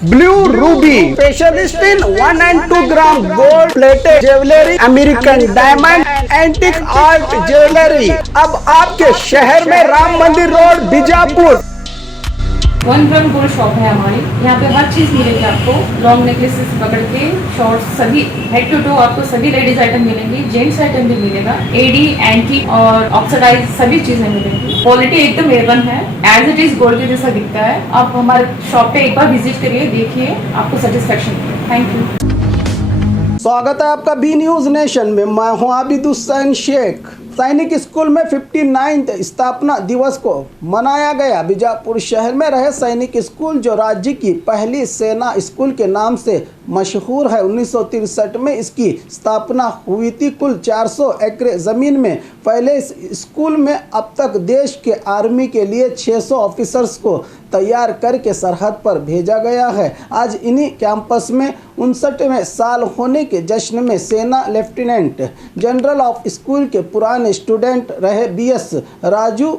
Blue Ruby, specialist in 1 and 2 gram gold plated jewelry, American diamond, antique art jewelry। अब आपके शहर में राम मंदिर road Bijapur. 1 gram gold shop है हमारी। यहाँ पे हर चीज मिलेगी आपको, लॉन्ग नेकलेसेस पकड़ के शॉर्ट्स, सभी हेड टू टो आपको सभी लेडीज आइटम मिलेंगी, जेंट्स आइटम भी मिलेगा, एडी एंटी और ऑक्सीडाइज सभी चीजें मिलेंगी। क्वालिटी एकदम A1 है, एज इट इज गोल्ड के जैसा दिखता है। आप हमारे शॉप पे एक बार विजिट करिए, देखिए, आपको सेटिस्फेक्शन मिलेगा। Thank you. स्वागत है आपका बी न्यूज नेशन में। मैं हूं आबिद हुसैन शेख। सैनिक स्कूल में 59th स्थापना दिवस को मनाया गया। बीजापुर शहर में रहे सैनिक स्कूल जो राज्य की पहली सेना स्कूल के नाम से मशहूर है। 1963 में इसकी स्थापना हुई थी। कुल 400 एकड़ ज़मीन में फैले इस स्कूल में अब तक देश के आर्मी के लिए 600 ऑफिसर्स को तैयार करके सरहद पर भेजा गया है। आज इन्हीं कैंपस में 59वें साल होने के जश्न में सेना लेफ्टिनेंट जनरल ऑफ स्कूल के पुराने स्टूडेंट रहे BS राजू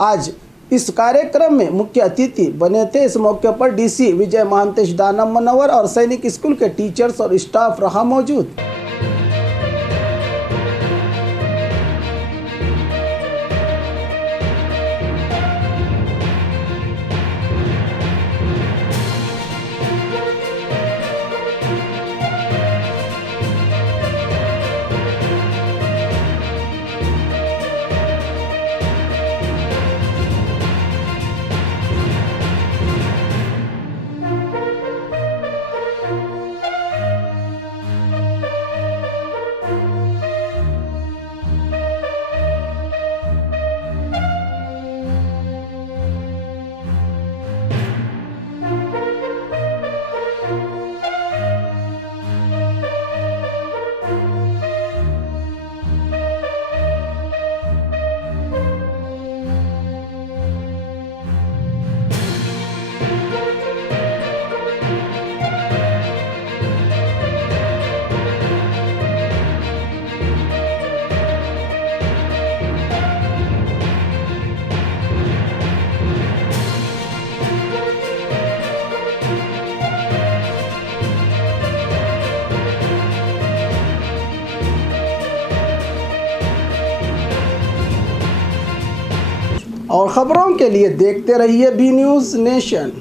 आज इस कार्यक्रम में मुख्य अतिथि बने थे। इस मौके पर DC विजय महांतेश दानम मनोवर और सैनिक स्कूल के टीचर्स और स्टाफ रहा मौजूद। और खबरों के लिए देखते रहिए बी न्यूज नेशन।